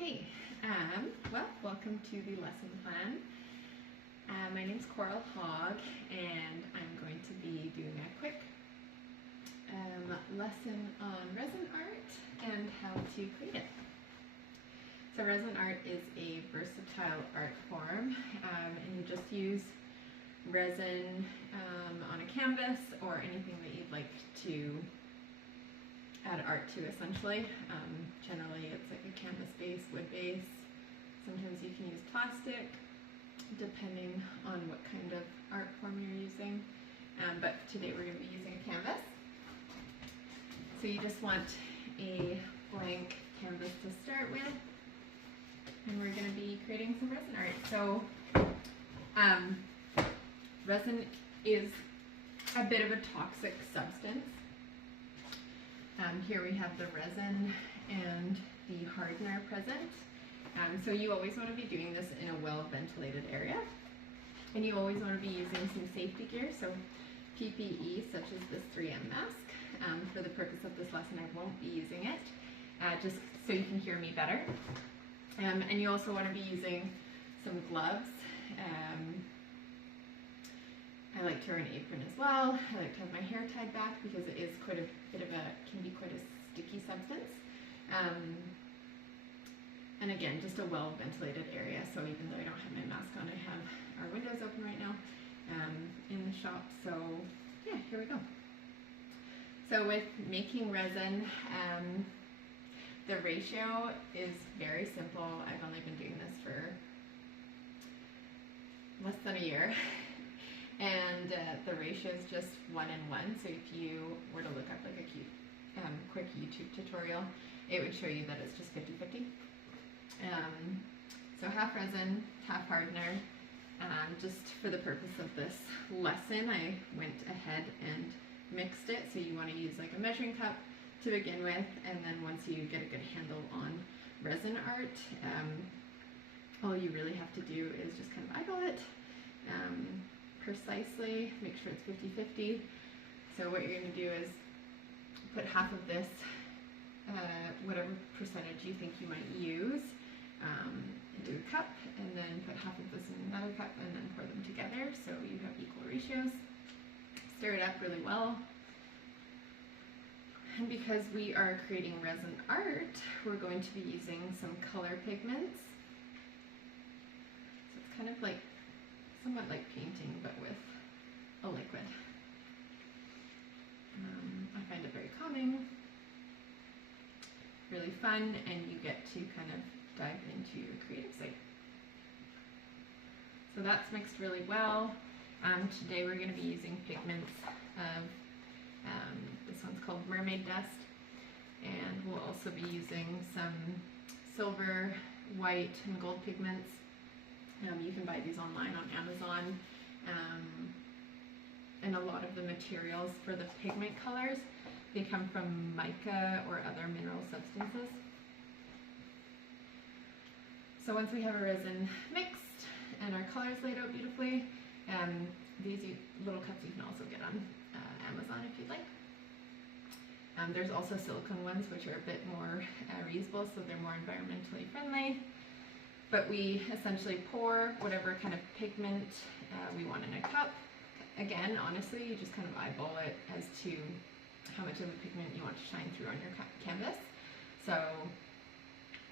Okay, well, welcome to the lesson plan. My name's Coral Hogg, and I'm going to be doing a quick lesson on resin art and how to create it. So resin art is a versatile art form, and you just use resin on a canvas or anything that you'd like to add art to, essentially. Generally it's like a canvas base, wood base. Sometimes you can use plastic, depending on what kind of art form you're using. But today we're going to be using a canvas. So you just want a blank canvas to start with, and we're going to be creating some resin art. So resin is a bit of a toxic substance. Here we have the resin and the hardener present. So you always want to be doing this in a well-ventilated area. And you always want to be using some safety gear, so PPE such as this 3M mask. For the purpose of this lesson I won't be using it, just so you can hear me better. And you also want to be using some gloves. I like to wear an apron as well. I like to have my hair tied back because it is quite a bit of can be quite a sticky substance. And again, just a well-ventilated area. So even though I don't have my mask on, I have our windows open right now in the shop. So yeah, here we go. So with making resin, the ratio is very simple. I've only been doing this for less than a year. And the ratio is just 1 in 1. So if you were to look up like a cute, quick YouTube tutorial, it would show you that it's just 50-50. So half resin, half hardener. Just for the purpose of this lesson, I went ahead and mixed it. So you want to use like a measuring cup to begin with, and then once you get a good handle on resin art, all you really have to do is just kind of eyeball it. Precisely, make sure it's 50-50. So what you're going to do is put half of this, whatever percentage you think you might use, into a cup, and then put half of this in another cup, and then pour them together so you have equal ratios. Stir it up really well. And because we are creating resin art, we're going to be using some color pigments. So it's kind of like somewhat like painting, but with a liquid. I find it very calming, really fun, and you get to kind of dive into your creative side. So that's mixed really well. Today we're going to be using pigments of, this one's called Mermaid Dust, and we'll also be using some silver, white, and gold pigments. You can buy these online on Amazon, and a lot of the materials for the pigment colors, they come from mica or other mineral substances. So once we have our resin mixed and our colors laid out beautifully, these little cups you can also get on Amazon if you'd like. There's also silicone ones which are a bit more reusable, so they're more environmentally friendly. But we essentially pour whatever kind of pigment we want in a cup. Again, honestly, you just kind of eyeball it as to how much of the pigment you want to shine through on your canvas. So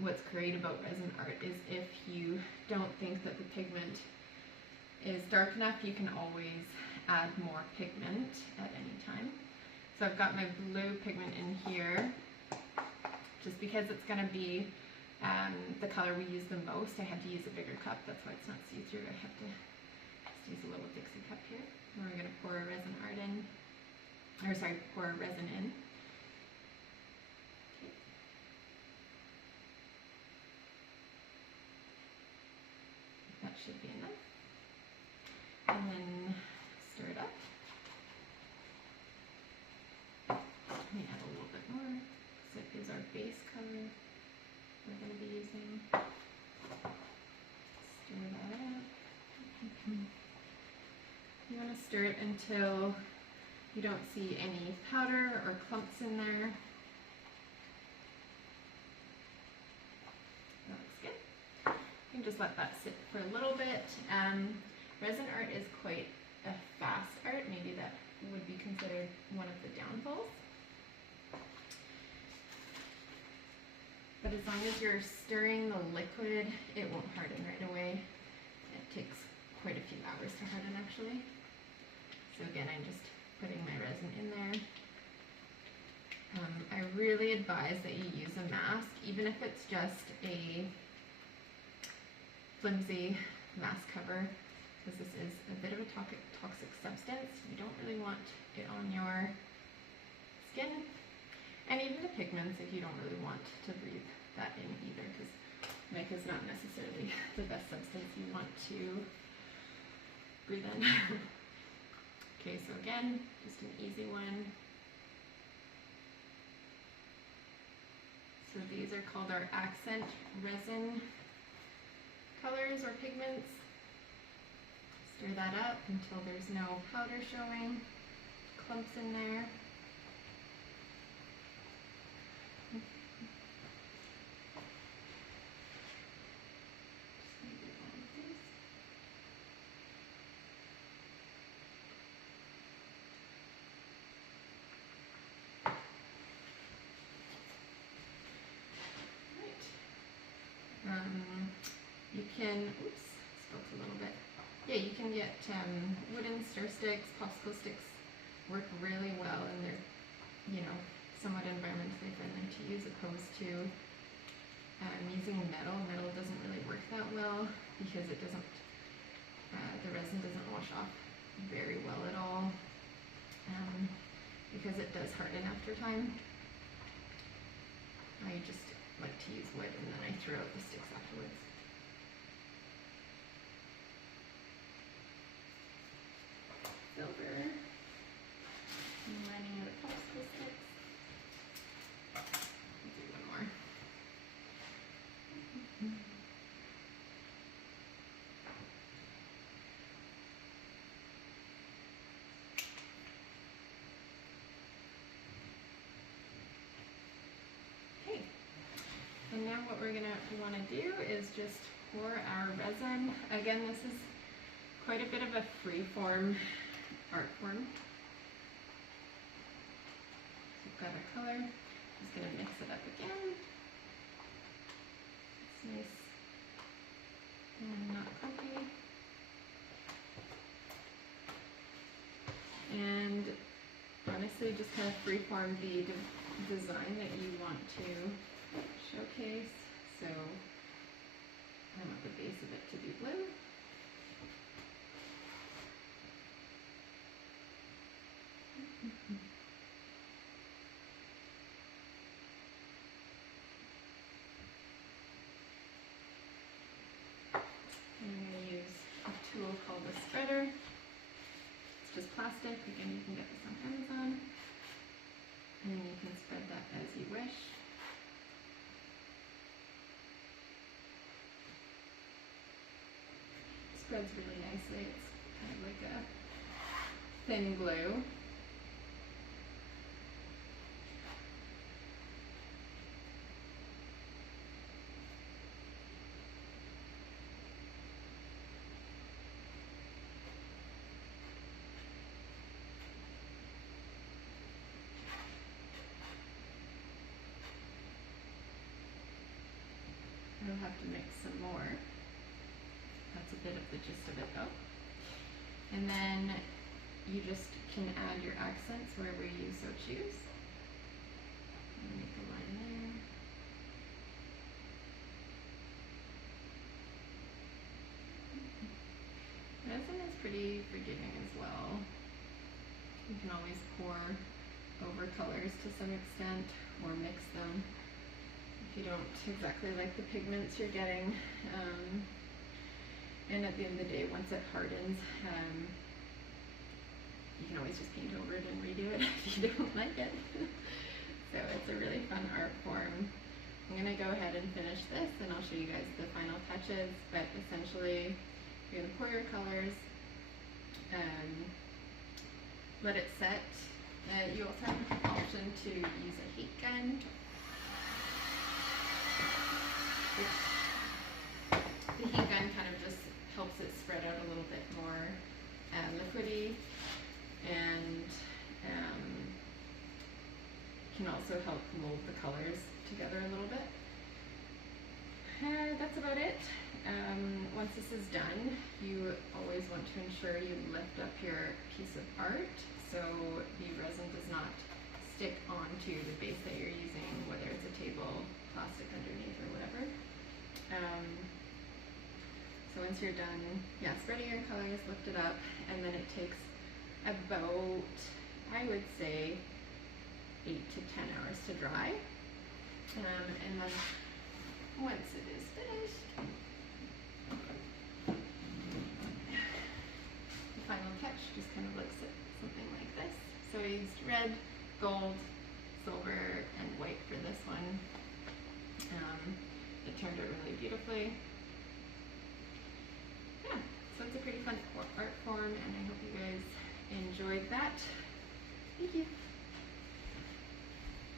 what's great about resin art is if you don't think that the pigment is dark enough, you can always add more pigment at any time. So I've got my blue pigment in here, just because it's going to be the color we use the most. I had to use a bigger cup, that's why it's not see-through. I have to just use a little Dixie cup here. And we're going to pour a resin art in, or sorry, pour a resin in. Okay. That should be enough. And then stir it up. Let me add a little bit more, because it is our base color we're going to be using. Stir that up. You want to stir it until you don't see any powder or clumps in there. That's can just let that sit for a little bit. Resin art is quite a fast art. Maybe that would be considered one of the downfalls. But as long as you're stirring the liquid, it won't harden right away. It takes quite a few hours to harden actually. So again, I'm just putting my resin in there. I really advise that you use a mask, even if it's just a flimsy mask cover, because this is a bit of a toxic substance. You don't really want it on your skin. And even the pigments, if you don't really want to breathe that in either, because mica is not necessarily the best substance you want to breathe in. Okay, so again, just an easy one. So these are called our accent resin colors or pigments. Stir that up until there's no powder showing, clumps in there. You can, oops, spilled a little bit. Yeah, you can get wooden stir sticks, popsicle sticks work really well, and they're, you know, somewhat environmentally friendly to use, opposed to using metal. Metal doesn't really work that well because it doesn't, the resin doesn't wash off very well at all, because it does harden after time. I just like to use wood, and then I throw out the sticks afterwards. Silver. I'm running out of popsicle sticks. I'll do one more. Okay. And now what we're gonna want to do is just pour our resin. Again, this is quite a bit of a free-form art form. So we've got our color. Just gonna mix it up again. It's nice and not clumpy. And honestly, just kind of free-form the design that you want to showcase. So I want the base of it to be blue. I'm going to use a tool called the spreader. It's just plastic. Again, you can get this on Amazon. And you can spread that as you wish. It spreads really nicely. It's kind of like a thin glue. I'll have to mix some more. That's a bit of the gist of it though. And then you just can add your accents wherever you so choose. Make a line there. Resin is pretty forgiving as well. You can always pour over colors to some extent or mix them if you don't exactly like the pigments you're getting. And at the end of the day, once it hardens, you can always just paint over it and redo it if you don't like it. So it's a really fun art form. I'm going to go ahead and finish this and I'll show you guys the final touches, but essentially you're going to pour your colors, let it set. You also have the option to use a heat gun, which the also help mold the colors together a little bit. That's about it. Once this is done, you always want to ensure you lift up your piece of art so the resin does not stick onto the base that you're using, whether it's a table, plastic underneath, or whatever. So once you're done, spreading your colors, lift it up, and then it takes about, I would say, 8 to 10 hours to dry. And then once it is finished, the final touch just kind of looks at something like this. So I used red, gold, silver, and white for this one. It turned out really beautifully. Yeah, so it's a pretty fun art form, and I hope you guys enjoyed that. Thank you.